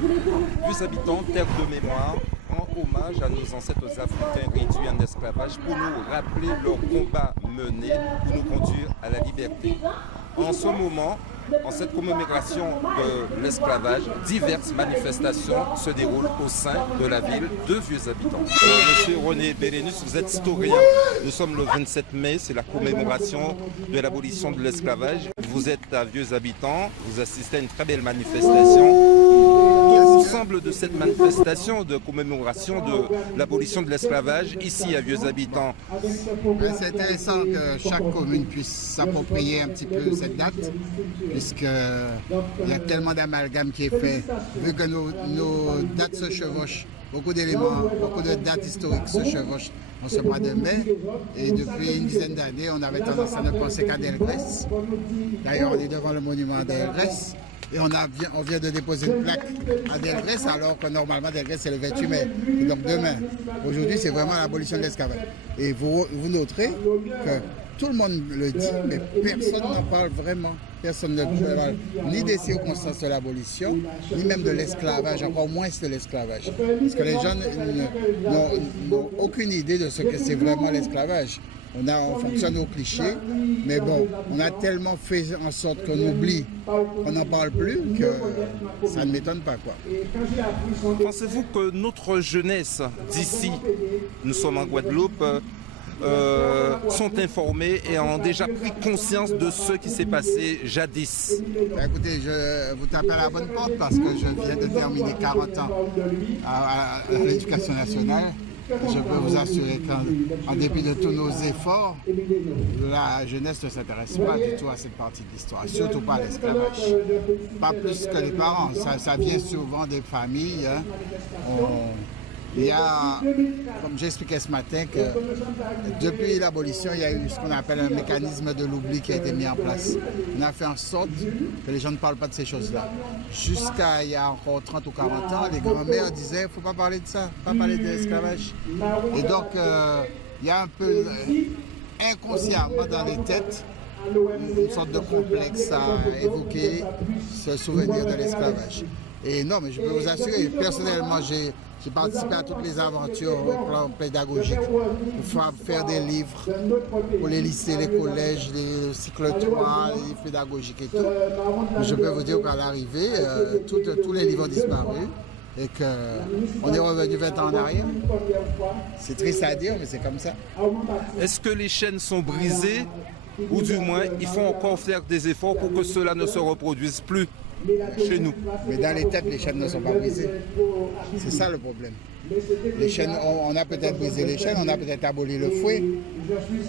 Vieux habitants, terre de mémoire, rend hommage à nos ancêtres africains réduits en esclavage pour nous rappeler leur combat mené pour nous conduire à la liberté. En ce moment, en cette commémoration de l'esclavage, diverses manifestations se déroulent au sein de la ville de Vieux Habitants. Monsieur René Bélénus, vous êtes historien. Nous sommes le 27 mai, c'est la commémoration de l'abolition de l'esclavage. Vous êtes à Vieux Habitants, vous assistez à une très belle manifestation. L'ensemble de cette manifestation de commémoration de l'abolition de l'esclavage ici à Vieux Habitants. C'est intéressant que chaque commune puisse s'approprier un petit peu cette date, puisqu'il y a tellement d'amalgame qui est fait, vu que nos dates se chevauchent. Beaucoup d'éléments, beaucoup de dates historiques se chevauchent en ce mois de mai. Et depuis une dizaine d'années, on avait tendance à ne penser qu'à Delgrès. D'ailleurs, on est devant le monument Delgrès. Et on vient de déposer une plaque à Delgrès, alors que normalement Delgrès c'est le 28 mai, et donc demain. Aujourd'hui c'est vraiment l'abolition de l'esclavage. Et vous noterez que tout le monde le dit, mais personne n'en parle vraiment. Personne ne parle ni des circonstances de l'abolition, ni même de l'esclavage, encore moins de l'esclavage. Parce que les jeunes n'ont aucune idée de ce que c'est vraiment l'esclavage. On fonctionne au cliché, mais bon, on a tellement fait en sorte qu'on oublie, qu'on n'en parle plus, que ça ne m'étonne pas, quoi. Pensez-vous que notre jeunesse d'ici, nous sommes en Guadeloupe, sont informés et ont déjà pris conscience de ce qui s'est passé jadis? Écoutez, vous tapez à la bonne porte parce que je viens de terminer 40 ans à l'éducation nationale. Je peux vous assurer qu'en dépit de tous nos efforts, la jeunesse ne s'intéresse pas du tout à cette partie de l'histoire, surtout pas à l'esclavage. Pas plus que les parents, ça vient souvent des familles. Hein. Il y a, comme j'expliquais ce matin, que depuis l'abolition, il y a eu ce qu'on appelle un mécanisme de l'oubli qui a été mis en place. On a fait en sorte que les gens ne parlent pas de ces choses-là. Jusqu'à il y a encore 30 ou 40 ans, les grands-mères disaient « il ne faut pas parler de ça, pas parler de l'esclavage ». Et donc, il y a un peu inconsciemment dans les têtes une sorte de complexe à évoquer ce souvenir de l'esclavage. Et non, mais je peux vous assurer, personnellement, j'ai participé à toutes les aventures au plan pédagogique pour faire des livres pour les lycées, les collèges, les cyclotoires, les livres pédagogiques et tout. Je peux vous dire qu'à l'arrivée, tous les livres ont disparu et qu'on est revenu 20 ans en arrière. C'est triste à dire, mais c'est comme ça. Est-ce que les chaînes sont brisées ou du moins il faut encore faire des efforts pour que cela ne se reproduise plus chez nous? Mais dans les têtes, les chaînes ne sont pas brisées. C'est ça le problème. Les chaînes, on a peut-être brisé les chaînes, on a peut-être aboli le fouet,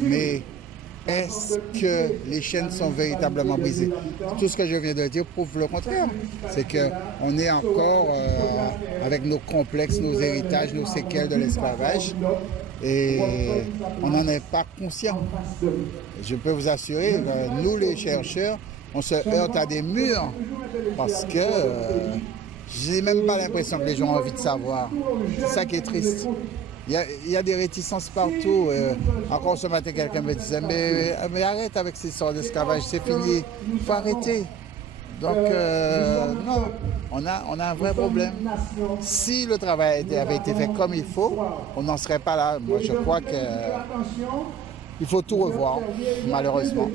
mais est-ce que les chaînes sont véritablement brisées? Tout ce que je viens de dire prouve le contraire. C'est qu'on est encore avec nos complexes, nos héritages, nos séquelles de l'esclavage, et on n'en est pas conscient. Je peux vous assurer que nous, les chercheurs, on se heurte à des murs parce que j'ai même pas l'impression que les gens ont envie de savoir. C'est ça qui est triste. Il y a des réticences partout. Encore ce matin, quelqu'un me disait mais arrête avec ces sortes d'esclavage, c'est fini. Il faut arrêter. Donc non, on a un vrai problème. Si le travail avait été fait comme il faut, on n'en serait pas là. Moi, je crois qu'il faut tout revoir, malheureusement.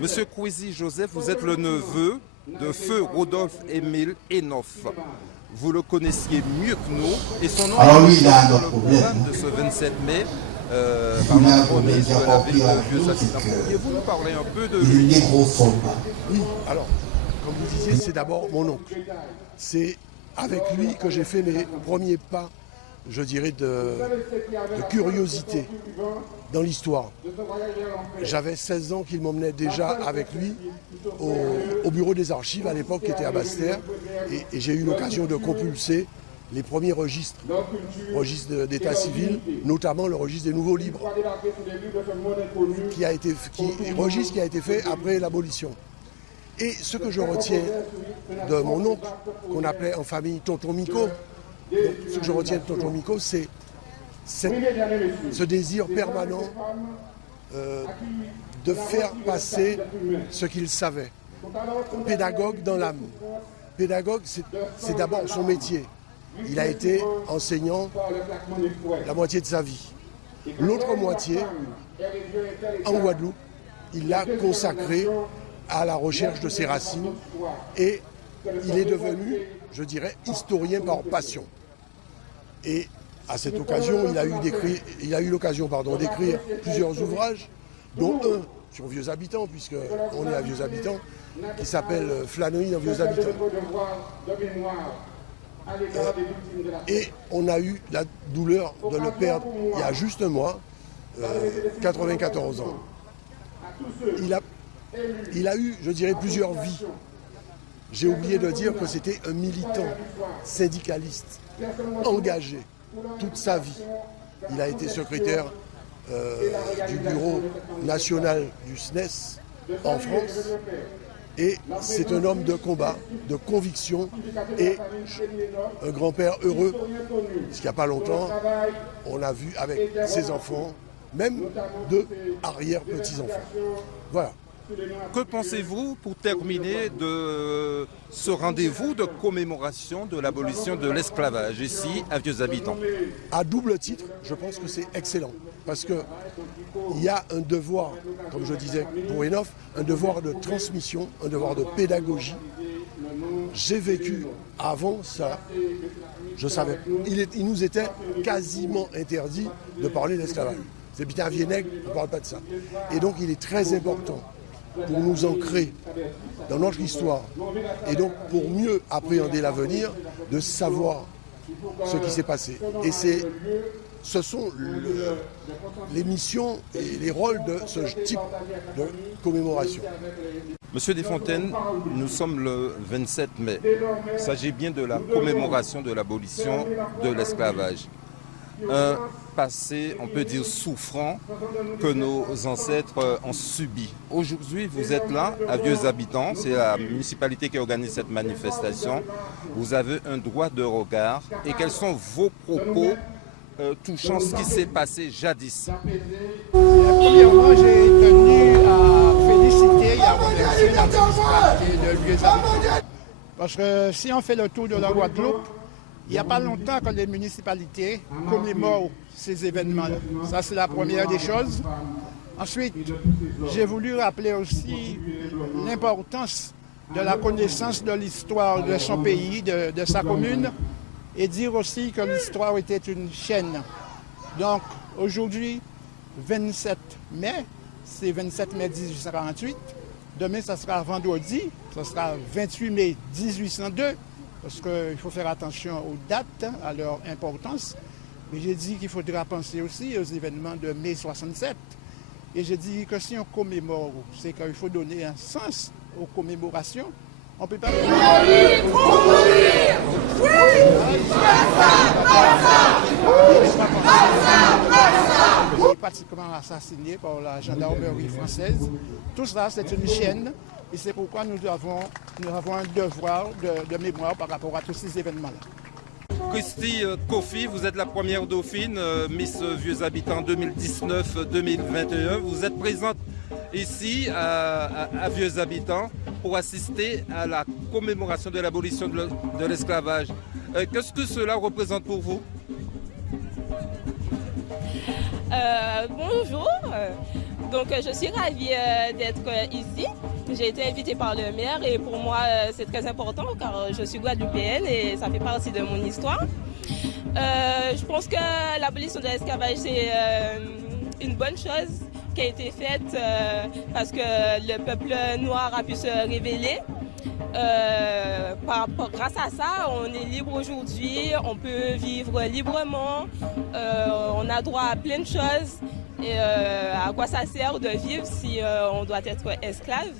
Monsieur Kouizi Joseph, vous êtes le neveu de feu Rodolphe Émile Enoff. Vous le connaissiez mieux que nous et son nom est dans le programme de ce 27 mai par notre ministre de la ville de Vieux Habitants. Pourriez-vous nous parler un peu de lui? Oui, alors, comme vous disiez, c'est d'abord mon oncle. C'est avec lui que j'ai fait mes premiers pas, je dirais, de curiosité dans l'histoire. J'avais 16 ans qu'il m'emmenait déjà avec lui au bureau des archives à l'époque qui était à Basse-Terre et j'ai eu l'occasion de compulser les premiers registres d'état civil, notamment le registre des nouveaux livres, registre qui a été fait après l'abolition. Et ce que je retiens de mon oncle, qu'on appelait en famille Tonton Miko, ce que je retiens de Tonton Miko, c'est ce désir permanent de faire passer ce qu'il savait. Pédagogue dans l'âme. pédagogue, c'est d'abord son métier. Il a été enseignant la moitié de sa vie. L'autre moitié, en Guadeloupe, il l'a consacré à la recherche de ses racines et il est devenu, je dirais, historien par passion. Et à cette occasion, il a eu l'occasion d'écrire plusieurs ouvrages, dont un sur Vieux Habitants, puisqu'on est à Vieux Habitants, qui s'appelle Flânerie dans Vieux Habitants. Et on a eu la douleur de le perdre il y a juste un mois, 94 ans. Il a eu, je dirais, plusieurs vies. J'ai oublié de dire que c'était un militant syndicaliste, engagé toute sa vie. Il a été secrétaire du bureau national du SNES en France. Et c'est un homme de combat, de conviction et un grand-père heureux. Parce qu'il n'y a pas longtemps, on a vu avec ses enfants, même de arrière-petits-enfants. Voilà. Que pensez-vous, pour terminer, de ce rendez-vous de commémoration de l'abolition de l'esclavage ici à Vieux Habitants? À double titre, je pense que c'est excellent. Parce qu'il y a un devoir, comme je disais pour Enof, un devoir de transmission, un devoir de pédagogie. J'ai vécu avant ça, je savais, il nous était quasiment interdit de parler d'esclavage. Les habitants Viennègre ne parlent pas de ça. Et donc il est très important pour nous ancrer dans notre histoire et donc pour mieux appréhender l'avenir, de savoir ce qui s'est passé. Et ce sont les missions et les rôles de ce type de commémoration. Monsieur Desfontaines, nous sommes le 27 mai. Il s'agit bien de la commémoration de l'abolition de l'esclavage. Un passé, on peut dire, souffrant que nos ancêtres ont subi. Aujourd'hui, vous êtes là, à Vieux Habitants, c'est la municipalité qui organise cette manifestation. Vous avez un droit de regard. Et quels sont vos propos touchant ce qui s'est passé jadis? Premièrement, j'ai tenu à féliciter et à remercier la municipalité de Vieux Habitants. Parce que si on fait le tour de la Guadeloupe, il n'y a pas longtemps que les municipalités commémorent ces événements-là. Ça, c'est la première des choses. Ensuite, j'ai voulu rappeler aussi l'importance de la connaissance de l'histoire de son pays, de sa commune, et dire aussi que l'histoire était une chaîne. Donc, aujourd'hui, 27 mai, c'est 27 mai 1848. Demain, ça sera vendredi, ça sera 28 mai 1802, parce qu'il faut faire attention aux dates, à leur importance. Mais j'ai dit qu'il faudra penser aussi aux événements de mai 67. Et j'ai dit que si on commémore, c'est qu'il faut donner un sens aux commémorations. On ne peut pas... pratiquement assassiné par la gendarmerie française. Tout cela, c'est une chaîne et c'est pourquoi nous avons un devoir de mémoire par rapport à tous ces événements-là. Christy Kofi, vous êtes la première dauphine, Miss Vieux Habitants 2019-2021. Vous êtes présente ici à Vieux Habitants pour assister à la commémoration de l'abolition de l'esclavage. Qu'est-ce que cela représente pour vous? Bonjour, donc je suis ravie d'être ici. J'ai été invitée par le maire et pour moi c'est très important car je suis guadeloupéenne et ça fait partie de mon histoire. Je pense que l'abolition de l'esclavage c'est une bonne chose qui a été faite parce que le peuple noir a pu se révéler. Grâce à ça, on est libre aujourd'hui, on peut vivre librement, on a droit à plein de choses. Et à quoi ça sert de vivre si on doit être esclave?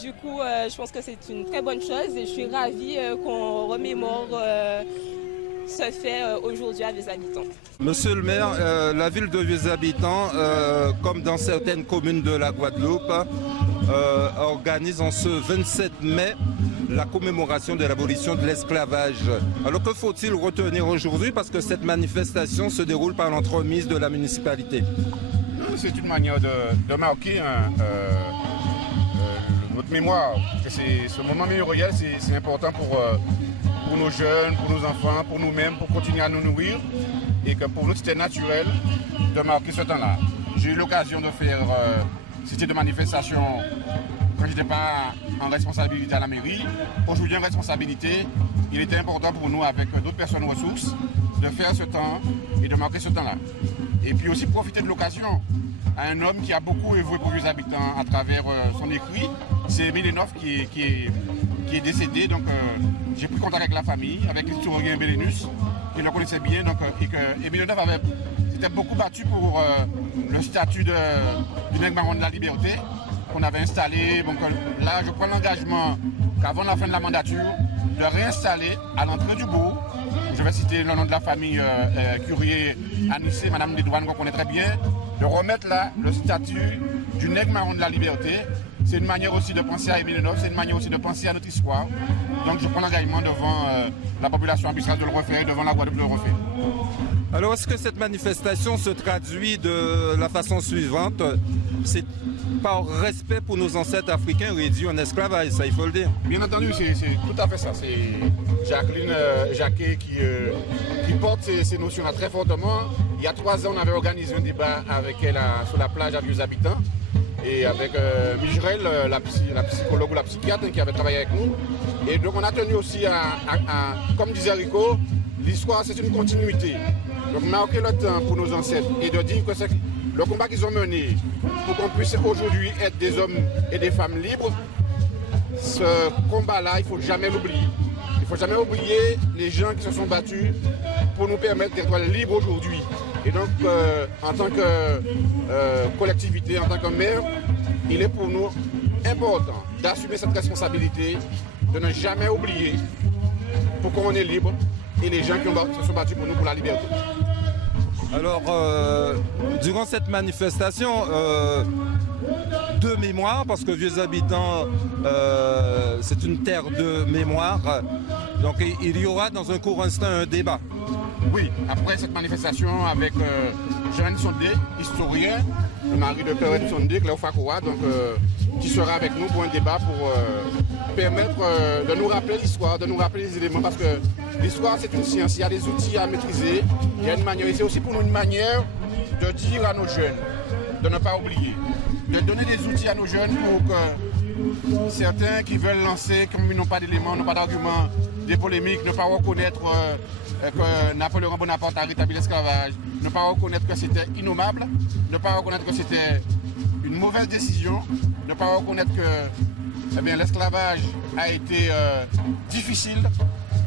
Du coup, je pense que c'est une très bonne chose et je suis ravie qu'on remémore ce fait aujourd'hui à Vieux Habitants. Monsieur le maire, la ville de Vieux Habitants, comme dans certaines communes de la Guadeloupe, organise en ce 27 mai la commémoration de l'abolition de l'esclavage. Alors que faut-il retenir aujourd'hui parce que cette manifestation se déroule par l'entremise de la municipalité? C'est une manière de marquer le notre mémoire. Ce moment mémoriel, c'est important pour nos jeunes, pour nos enfants, pour nous-mêmes, pour continuer à nous nourrir. Et que pour nous, c'était naturel de marquer ce temps-là. J'ai eu l'occasion de faire ce type de manifestation quand je n'étais pas en responsabilité à la mairie. Aujourd'hui, en responsabilité, il était important pour nous, avec d'autres personnes ressources, de faire ce temps et de marquer ce temps-là. Et puis aussi profiter de l'occasion à un homme qui a beaucoup œuvré pour les habitants à travers son écrit. C'est Mélénov qui est décédé, donc j'ai pris contact avec la famille, avec l'historien Bélénus, qui le connaissait bien. Donc, et Mélénov s'était beaucoup battu pour le statut du nègre marron de la liberté qu'on avait installé. Donc là, je prends l'engagement qu'avant la fin de la mandature, de réinstaller à l'entrée du bourg. Je vais citer le nom de la famille Curier Anissé, Madame Desdouanes, qu'on connaît très bien, de remettre là le statut du nègre marron de la liberté. C'est une manière aussi de penser à Émile Lenov, c'est une manière aussi de penser à notre histoire. Donc je prends l'engagement devant la population ambitieuse de le refaire, devant la Guadeloupe de le refaire. Alors, est-ce que cette manifestation se traduit de la façon suivante? C'est par respect pour nos ancêtres africains réduits en esclavage, ça il faut le dire. Bien entendu, c'est tout à fait ça. C'est Jacqueline Jacquet qui porte ces notions-là très fortement. Il y a 3 ans, on avait organisé un débat avec elle sur la plage à Vieux Habitants et avec Mijrel, la psychologue ou la psychiatre qui avait travaillé avec nous. Et donc on a tenu aussi comme disait Rico, l'histoire c'est une continuité. Donc marquer le temps pour nos ancêtres et de dire que c'est le combat qu'ils ont mené pour qu'on puisse aujourd'hui être des hommes et des femmes libres, ce combat-là, il ne faut jamais l'oublier. Il ne faut jamais oublier les gens qui se sont battus pour nous permettre d'être libres aujourd'hui. Et donc, en tant que collectivité, en tant que maire, il est pour nous important d'assumer cette responsabilité, de ne jamais oublier pourquoi on est libre et les gens qui se sont battus pour nous pour la liberté. Alors, durant cette manifestation, de mémoire, parce que Vieux Habitants, c'est une terre de mémoire, donc il y aura dans un court instant un débat. Oui, après cette manifestation avec Jeanne Sondé, historien, le mari de Perrette Sondé, Cléo Fakoua, donc qui sera avec nous pour un débat pour permettre de nous rappeler l'histoire, de nous rappeler les éléments, parce que l'histoire c'est une science, il y a des outils à maîtriser, il y a une manière, et c'est aussi pour nous une manière de dire à nos jeunes, de ne pas oublier, de donner des outils à nos jeunes pour que certains qui veulent lancer, comme ils n'ont pas d'éléments, n'ont pas d'arguments, des polémiques, ne pas reconnaître que Napoléon Bonaparte a rétabli l'esclavage, ne pas reconnaître que c'était innommable, ne pas reconnaître que c'était une mauvaise décision, ne pas reconnaître que l'esclavage a été difficile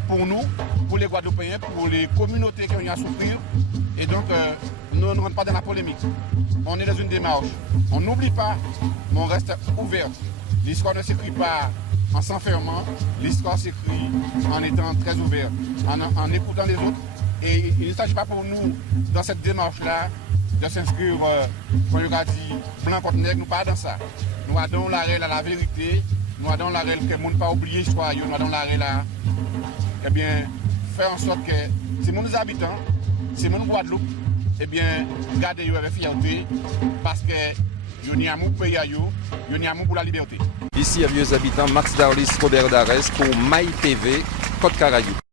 pour nous, pour les Guadeloupéens, pour les communautés qui ont eu à souffrir. Et donc, nous ne rentrons pas dans la polémique. On est dans une démarche. On n'oublie pas, mais on reste ouvert. L'histoire ne s'écrit pas en s'enfermant, l'histoire s'écrit en étant très ouvert, en écoutant les autres. Et il ne s'agit pas pour nous, dans cette démarche-là, de s'inscrire, comme il a dit, blanc contre nègre, nous pas dans ça. Nous avons l'arrêt à la vérité, nous avons l'arrêt que le monde pas oublié l'histoire, nous avons l'arrêt là, eh bien, faire en sorte que c'est nos habitants, c'est mon Guadeloupe, eh bien, gardez-vous avec fierté, parce que nous avons amour pour le pays, nous avons amour pour la liberté. Ici à Vieux Habitants, Max Darlis, Robert Darès pour MyTV, Côte Caraïbe.